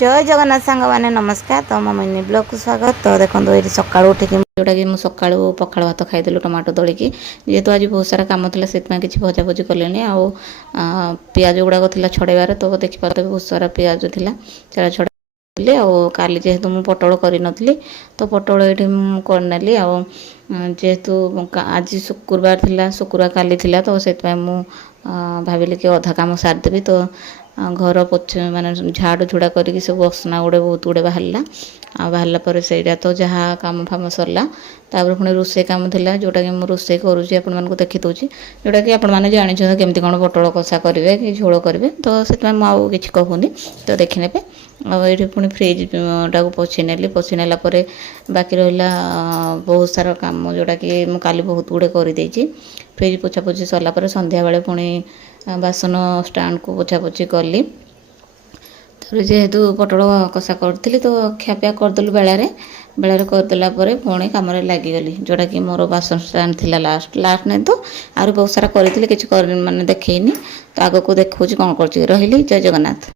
जय जगन्नाथ सांग मैंने नमस्कार। तो मो मिनी ब्लॉग को स्वागत। तो देखो ये सका उठिक जोटा कि मुझे सका पखाड़ भात खाईदेलु टमाटो दलिकी जेहेतु आज बहुत सारा कम था से किसी भजा भुजी कले आउ पिज गुड़ाक था छड़ेबार। तो देखिपारे बहुत सारा पिज था छड़ा काली जेहेतु मुझे पटल कर तो पटल ये करनेली जेहेतु आज शुक्रवार थिला शुक्रवार काली थिला तो से भाविली कि अधा काम सारिदेवी। तो घर पोछ माने झाड़ू झुड़ा करके सब असना गुड़े बहुत गुड़े बाहर बाहर पर से तो जहाँ कम फाम सरला तापर पुणी रोषे कम था जोटा कि मुझे रोषे करुँची आपण मानक देखी दूसरी जोटा कि आपण मैंने जानी केमती कौन पटल कषा करेंगे कि झोल करेंगे। तो से मुझे किसी कहूनी तो देखने ये पुणी फ्रिज टाक पोछी नेली पोछी नेला बाकी रहा बहुत सारा कम जोटा कि मुझे काली बहुत गुड़े करदेची फ्रिज पोछापोछी सरला संध्या बेले पुणी बासन स्टाण्ड को पोछापोछी कली। जेहेतु पटल कषा करी तो खियापिया करदेलु बेलार करदेला पुणी कम लगिगली जोटा कि मोर बासन स्टाण्ड थिला लास्ट नहीं तो आहुरी बहुत सारा करी किसी माने देखनी तो आग को देखा कौन कर। जय जगन्नाथ।